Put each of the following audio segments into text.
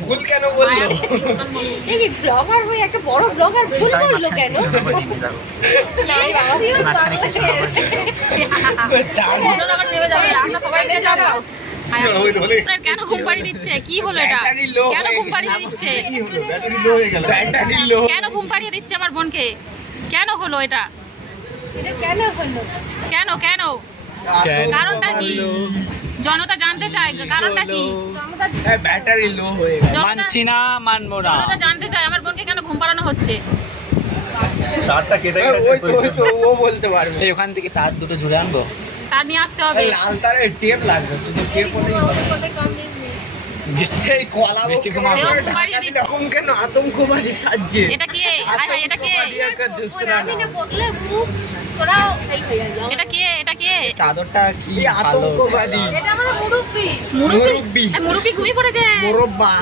ভুল কেন বলল? এই ব্লগার হয়ে একটা বড় ব্লগার ভুল বলল কেন? ঘুম পাড়ি দিচ্ছে? কি হলো এটা? কেন ঘুম পাড়ি গেছে। দিচ্ছে? কি হলো? ব্যাটারি লো হয়ে গেল। Battery low. কেন ঘুম পাড়িয়ে দিচ্ছে আমার বোনকে? কেন হলো এটা কেন হলো? কেন কেন? কারণটা কি? জনতা জানতে চায় কারণটা কি? ব্যাটারি লো হয়ে গেছে। মানছি না মানবো না। জনতা জানতে চায় আমার বোনকে কেন ঘুম পাড়ানো হচ্ছে? তারটা কেটে গেছে তো ও বলতে পারবে। ওখান থেকে তার দুটো জুড়ে আনব? তার নিয়ে আসতে হবে। লাল তারে টেপ লাগবে শুধু টেপ হলেই কম বেশি আতঙ্কবাদী সাজছে। এটা কে? এটা কে? কে? কে? চাদরটা কি আতঙ্কবাদী। এটা আমাদের মুরুব্বি। মুরব্বি। এই ঘুমিয়ে পড়েছে। মোরব্বা।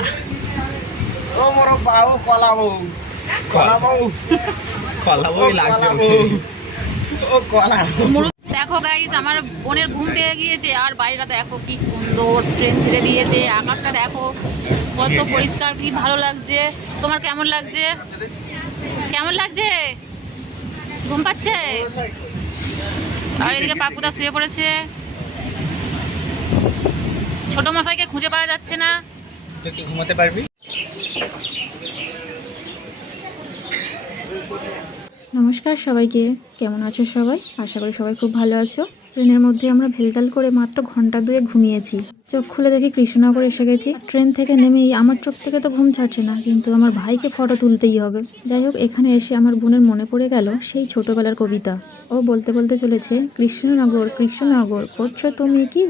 ও মোরব্বা ও কলা বউ। কলা বউ। কলা ও বই লাগছে ও কলা দেখো গাইজ আমার বোনের ঘুম পেয়ে গিয়েছে আর বাইরেটা দেখো কি সুন্দর ট্রেন ছেড়ে দিয়েছে আকাশটা দেখো কত পরিষ্কার কি ভালো লাগছে। তোমার কেমন লাগছে? কেমন লাগছে? ঘুম পাচ্ছে? আর এদিকে পাপুদা শুয়ে পড়েছে। ছোট মশাইকে খুঁজে পাওয়া যাচ্ছে না। তুই কি ঘুমাতে পারবি? নমস্কার সবাইকে। কেমন আছো সবাই? আশা করি সবাই খুব ভালো আছো। ট্রেনের মধ্যে আমরা ভেলতাল করে মাত্র ঘণ্টা দুয়ে ঘুমিয়েছি। চোখ খুলে দেখি কৃষ্ণনগর এসে গেছি। ট্রেন থেকে নেমেই আমার চোখ থেকে তো ঘুম ছাড়ছে না, কিন্তু আমার ভাইকে ফটো তুলতেই হবে। যাই হোক, এখানে এসে আমার বোনের মনে পড়ে গেল সেই ছোটবেলার কবিতা। ও বলতে বলতে চলেছে, কৃষ্ণনগর কৃষ্ণনগর, করছ তুমি কি?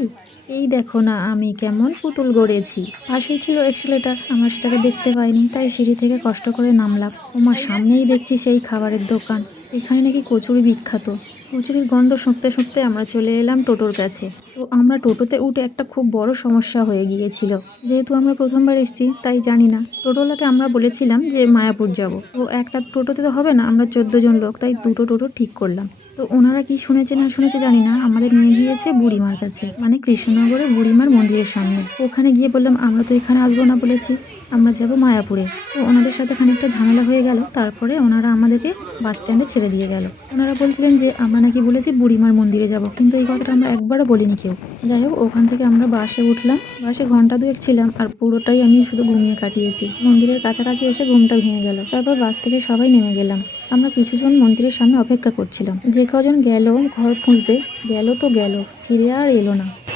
এই দেখো না আমি কেমন পুতুল গড়েছি। পাশেই ছিল এক্সেলেটার আমার সেটাকে দেখতে পাইনি, তাই সিঁড়ি থেকে কষ্ট করে নামলাম। ওমার সামনেই দেখছি সেই খাবারের দোকান। এখানে নাকি কচুরি বিখ্যাত। কচুরির গন্ধ শুঁকতে শুঁকতে আমরা চলে এলাম টোটোর কাছে। তো আমরা টোটোতে উঠে একটা খুব বড় সমস্যা হয়ে গিয়েছিল। যেহেতু আমরা প্রথমবার এসেছি, তাই জানি না। টোটোলাকে আমরা বলেছিলাম যে মায়াপুর যাব। তো একটা টোটোতে তো হবে না, আমরা চোদ্দ জন লোক, তাই দুটো টোটো ঠিক করলাম। তো ওনারা কি শুনেছে না শুনেছে জানি না, আমাদের নিয়ে গিয়েছে বুড়িমার কাছে মানে কৃষ্ণনগরে বুড়িমার মন্দিরের সামনে। ওখানে গিয়ে বললাম, আমরা তো এখানে আসব না, বলেছি। আমরা যাব মায়াপুরে। তো ওনাদের সাথে খানিকটা ঝামেলা হয়ে গেল। তারপরে ওনারা আমাদেরকে বাস স্ট্যান্ডে ছেড়ে দিয়ে গেল। ওনারা বলছিলেন যে, আমরা নাকি বলেছি বুড়িমার মন্দিরে যাব। কিন্তু এই কথাটা আমরা একবারও বলিনি কেউ। যাই হোক, ওখান থেকে আমরা বাসে উঠলাম। বাসে ঘণ্টা দুয়েক ছিলাম আর পুরোটাই আমি শুধু ঘুমিয়ে কাটিয়েছি। মন্দিরের কাছাকাছি এসে ঘুমটা ভেঙে গেল। তারপর বাস থেকে সবাই নেমে গেলাম। আমরা কিছুজন মন্দিরের সামনে অপেক্ষা করছিলাম। যে কজন গেল ঘর খুঁজতে, গেল তো গেল। ফিরে আর এলো না।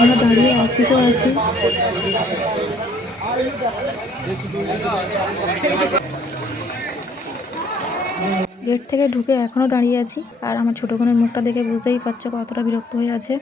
আমরা দাঁড়িয়ে আছি তো আছি। গেট থেকে ঢুকে এখনও দাঁড়িয়ে আছি, আর আমার ছোটো বোনের মুখটা দেখে বুঝতেই পারছ কতটা বিরক্ত হয়ে আছে।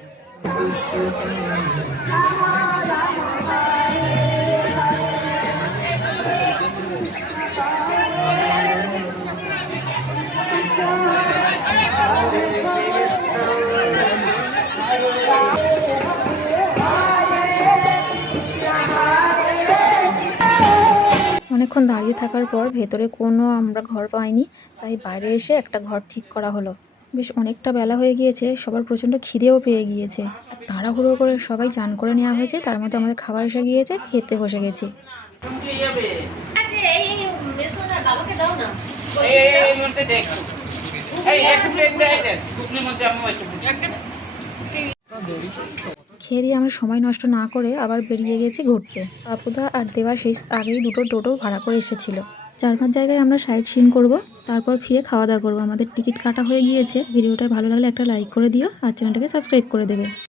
অনেকক্ষণ দাঁড়িয়ে থাকার পর ভেতরে কোনো আমরা ঘর পাইনি তাই বাইরে এসে একটা ঘর ঠিক করা হলো বেশ অনেকটা বেলা হয়ে গিয়েছে সবার প্রচণ্ড খিদেও পেয়ে গিয়েছে আর তাড়াহুড়ো করে সবাই চান করে নেওয়া হয়েছে তার মধ্যে আমাদের খাবার এসে গিয়েছে খেতে বসে গেছি খেয়ে দিয়ে আমরা সময় নষ্ট না করে আবার বেরিয়ে গেছি ঘুরতে। আপুদা আর দেওয়া সেই আগেই দুটো টোটো ভাড়া করে এসেছিল। চার পাঁচ জায়গায় আমরা সাইড সিন করব, তারপর ফিরে খাওয়া দাওয়া করব। আমাদের টিকিট কাটা হয়ে গিয়েছে। ভিডিওটা ভালো লাগলে একটা লাইক করে দিও আর চ্যানেলটাকে সাবস্ক্রাইব করে দেবে।